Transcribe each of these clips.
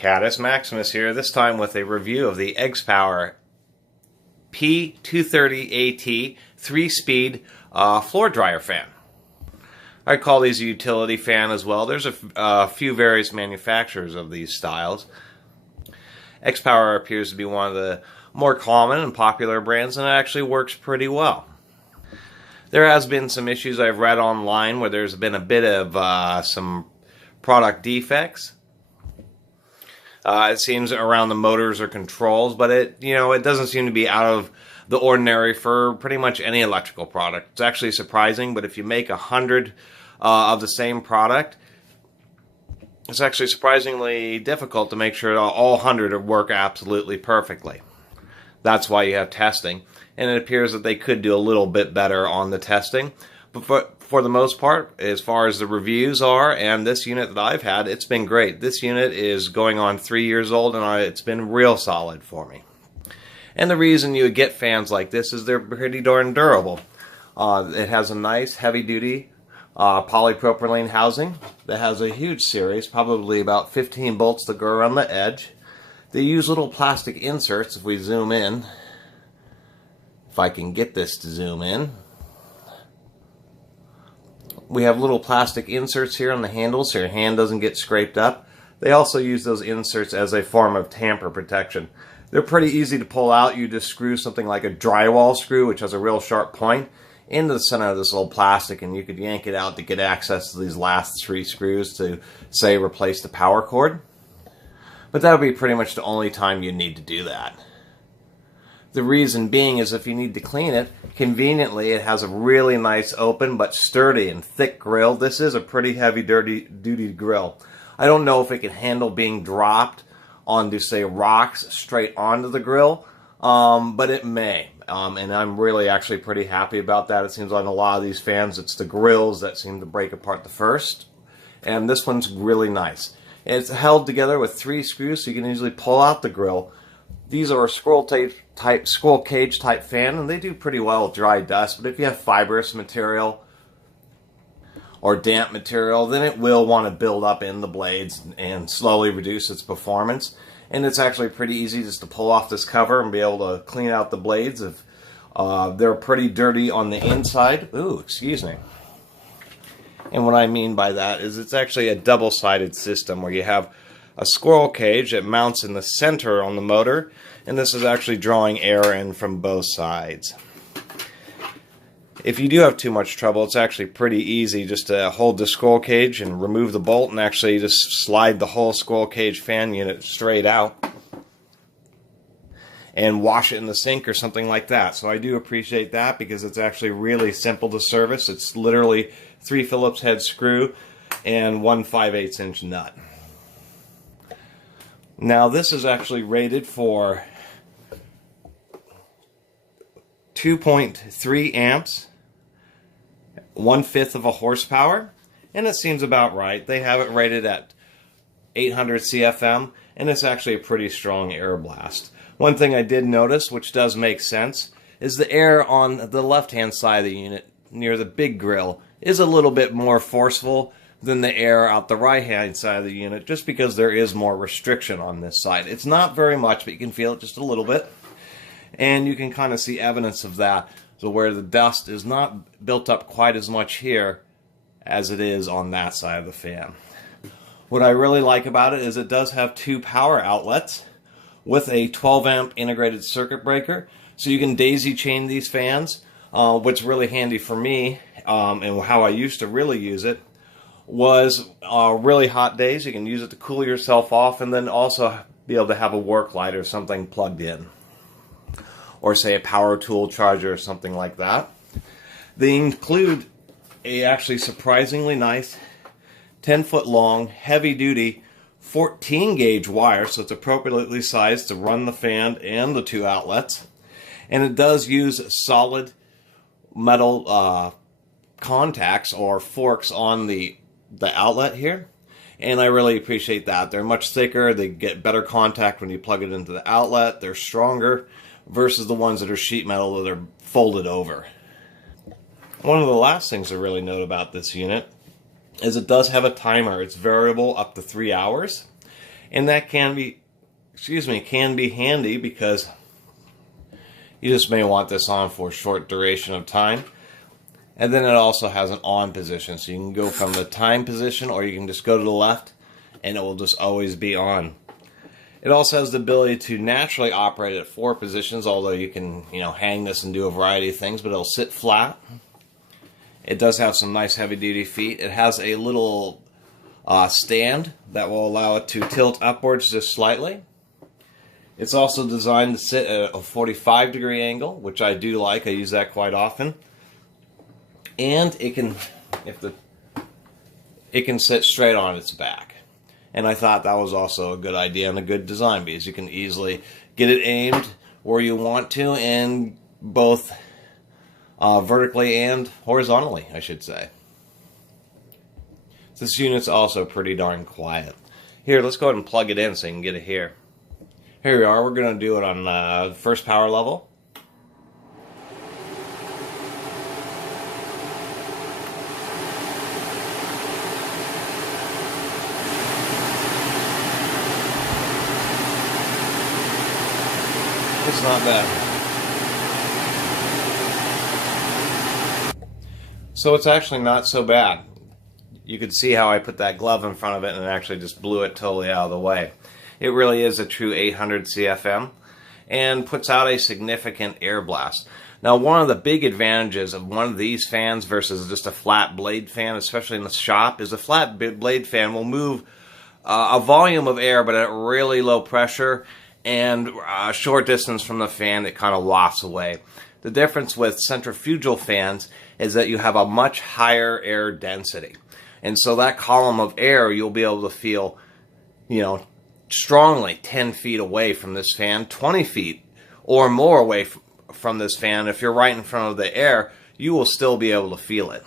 Caddis Maximus here, this time with a review of the XPower P230AT 3-speed floor dryer fan. I call these a utility fan as well. There's a few various manufacturers of these styles. XPower appears to be one of the more common and popular brands, and it actually works pretty well. There has been some issues I've read online where there's been a bit of some product defects. It seems around the motors or controls, but it doesn't seem to be out of the ordinary for pretty much any electrical product. It's actually surprising, but if you make 100 of the same product, it's actually surprisingly difficult to make sure all 100 work absolutely perfectly. That's why you have testing, and it appears that they could do a little bit better on the testing. But for the most part, as far as the reviews are, and this unit that I've had, it's been great. This unit is going on 3 years old, and it's been real solid for me. And the reason you would get fans like this is they're pretty darn durable. It has a nice heavy-duty polypropylene housing that has a huge series, probably about 15 bolts that go around the edge. They use little plastic inserts. If we zoom in, if I can get this to zoom in, we have little plastic inserts here on the handles so your hand doesn't get scraped up. They also use those inserts as a form of tamper protection. They're pretty easy to pull out. You just screw something like a drywall screw, which has a real sharp point, into the center of this little plastic, and you could yank it out to get access to these last 3 screws to, say, replace the power cord. But that would be pretty much the only time you need to do that. The reason being is if you need to clean it, conveniently it has a really nice open but sturdy and thick grill. This is a pretty heavy duty grill. I don't know if it can handle being dropped onto, say, rocks straight onto the grill, but it may. And I'm really actually pretty happy about that. It seems on a lot of these fans it's the grills that seem to break apart the first. And this one's really nice. It's held together with 3 screws so you can easily pull out the grill. These are a squirrel cage type fan, and they do pretty well with dry dust. But if you have fibrous material or damp material, then it will want to build up in the blades and slowly reduce its performance. And it's actually pretty easy just to pull off this cover and be able to clean out the blades if they're pretty dirty on the inside. Ooh, excuse me. And what I mean by that is it's actually a double-sided system where you have a squirrel cage that mounts in the center on the motor, and this is actually drawing air in from both sides. If you do have too much trouble, it's actually pretty easy just to hold the squirrel cage and remove the bolt and actually just slide the whole squirrel cage fan unit straight out and wash it in the sink or something like that. So I do appreciate that because it's actually really simple to service. It's literally 3 Phillips head screw and 1 5/8" nut. Now this is actually rated for 2.3 amps, 1/5 of a horsepower, and it seems about right. They have it rated at 800 CFM, and it's actually a pretty strong air blast. One thing I did notice, which does make sense, is the air on the left-hand side of the unit near the big grill is a little bit more forceful than the air out the right-hand side of the unit, just because there is more restriction on this side. It's not very much, but you can feel it just a little bit. And you can kind of see evidence of that, so where the dust is not built up quite as much here as it is on that side of the fan. What I really like about it is it does have 2 power outlets with a 12 amp integrated circuit breaker, so you can daisy chain these fans. What's really handy for me, and how I used to really use it, was really hot days. You can use it to cool yourself off, and then also be able to have a work light or something plugged in, or say a power tool charger or something like that. They include a actually surprisingly nice 10-foot long heavy duty 14 gauge wire, so it's appropriately sized to run the fan and the 2 outlets. And it does use solid metal contacts or forks on the outlet here, and I really appreciate that. They're much thicker, they get better contact when you plug it into the outlet, they're stronger versus the ones that are sheet metal that are folded over. One of the last things to really note about this unit is it does have a timer. It's variable up to 3 hours, And that can be, can be handy because you just may want this on for a short duration of time. And then it also has an on position, so you can go from the time position, or you can just go to the left and it will just always be on. It also has the ability to naturally operate at 4 positions, although you can, hang this and do a variety of things, but it'll sit flat. It does have some nice heavy-duty feet. It has a little stand that will allow it to tilt upwards just slightly. It's also designed to sit at a 45-degree angle, which I do like. I use that quite often. And it can sit straight on its back. And I thought that was also a good idea and a good design, because you can easily get it aimed where you want to, and both vertically and horizontally, I should say. This unit's also pretty darn quiet. Here, let's go ahead and plug it in so you can get it here. Here we are. We're going to do it on first power level. It's not bad. So it's actually not so bad. You could see how I put that glove in front of it and it actually just blew it totally out of the way. It really is a true 800 CFM and puts out a significant air blast. Now, one of the big advantages of one of these fans versus just a flat blade fan, especially in the shop, is a flat blade fan will move a volume of air but at really low pressure, and a short distance from the fan it kind of wafts away. The difference with centrifugal fans is that you have a much higher air density. And so that column of air you'll be able to feel, strongly 10 feet away from this fan, 20 feet or more away from this fan. If you're right in front of the air, you will still be able to feel it.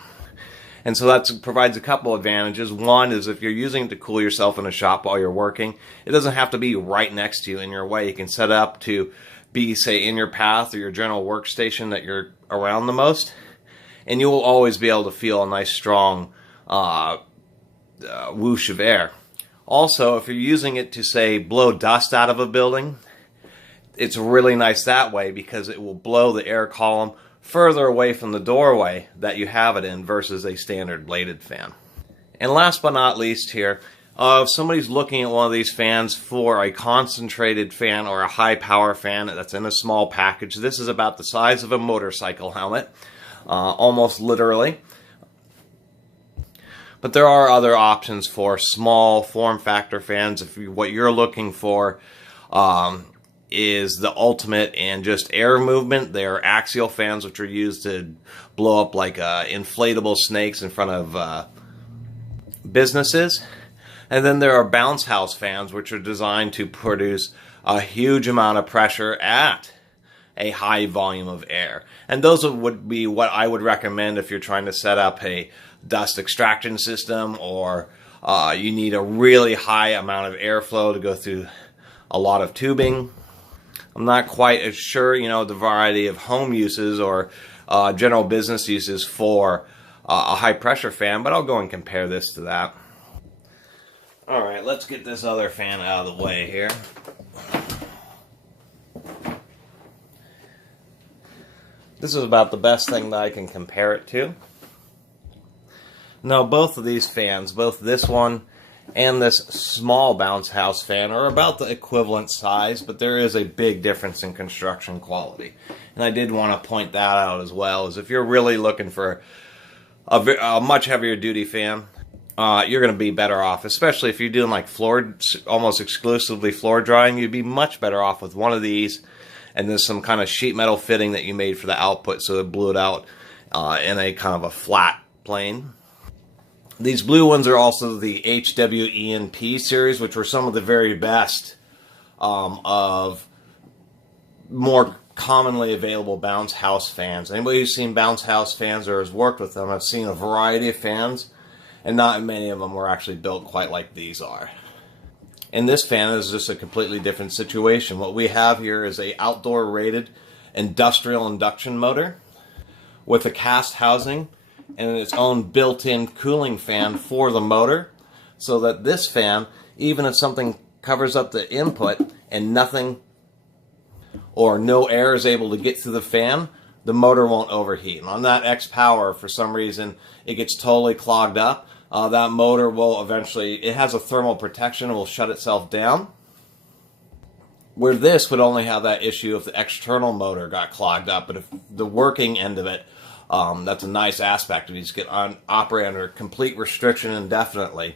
And so that provides a couple advantages. One is if you're using it to cool yourself in a shop while you're working, it doesn't have to be right next to you in your way. You can set it up to be, say, in your path or your general workstation that you're around the most, and you will always be able to feel a nice strong whoosh of air. Also, if you're using it to, say, blow dust out of a building, it's really nice that way because it will blow the air column further away from the doorway that you have it in versus a standard bladed fan. And last but not least here, if somebody's looking at one of these fans for a concentrated fan or a high power fan that's in a small package, this is about the size of a motorcycle helmet, almost literally. But there are other options for small form factor fans if what you're looking for is the ultimate and just air movement. They are axial fans, which are used to blow up like inflatable snakes in front of businesses. And then there are bounce house fans, which are designed to produce a huge amount of pressure at a high volume of air. And those would be what I would recommend if you're trying to set up a dust extraction system, or you need a really high amount of airflow to go through a lot of tubing. I'm not quite as sure, the variety of home uses or general business uses for a high pressure fan, but I'll go and compare this to that. Alright, let's get this other fan out of the way here. This is about the best thing that I can compare it to. Now, both of these fans, both this one and this small bounce house fan, are about the equivalent size, but there is a big difference in construction quality. And I did want to point that out as well, is if you're really looking for a much heavier duty fan, you're going to be better off, especially if you're doing like almost exclusively floor drying. You'd be much better off with one of these, and then some kind of sheet metal fitting that you made for the output, so it blew it out in a kind of a flat plane. These blue ones are also the HWENP series, which were some of the very best of more commonly available bounce house fans. Anybody who's seen bounce house fans or has worked with them, I've seen a variety of fans, and not many of them were actually built quite like these are. And this fan is just a completely different situation. What we have here is a outdoor rated industrial induction motor with a cast housing and its own built-in cooling fan for the motor, so that this fan, even if something covers up the input and nothing or no air is able to get through the fan, the motor won't overheat. And on that XPower, for some reason, it gets totally clogged up. That motor will eventually, it has a thermal protection, it will shut itself down. Where this would only have that issue if the external motor got clogged up, but if the working end of it, that's a nice aspect. You just get operate under complete restriction indefinitely.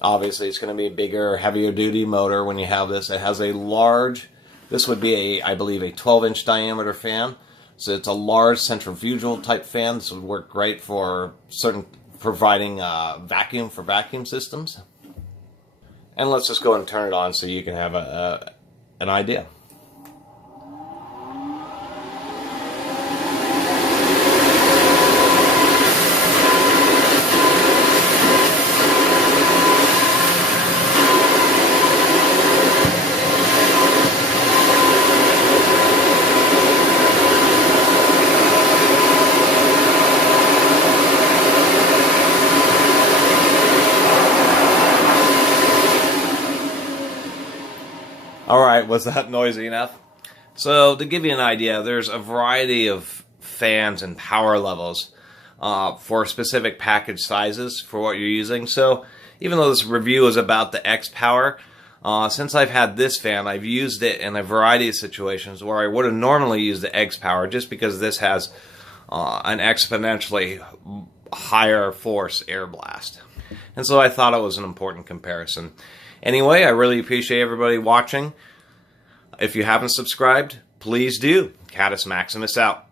Obviously, it's going to be a bigger, heavier duty motor when you have this. It has a large, this would be I believe a 12-inch diameter fan. So it's a large centrifugal type fan. This would work great for providing vacuum for vacuum systems. And let's just go and turn it on so you can have an idea. Alright, was that noisy enough? So, to give you an idea, there's a variety of fans and power levels for specific package sizes for what you're using. So, even though this review is about the XPower, since I've had this fan, I've used it in a variety of situations where I would have normally used the XPower just because this has an exponentially higher force air blast. And so I thought it was an important comparison. Anyway, I really appreciate everybody watching. If you haven't subscribed, please do. Catus Maximus out.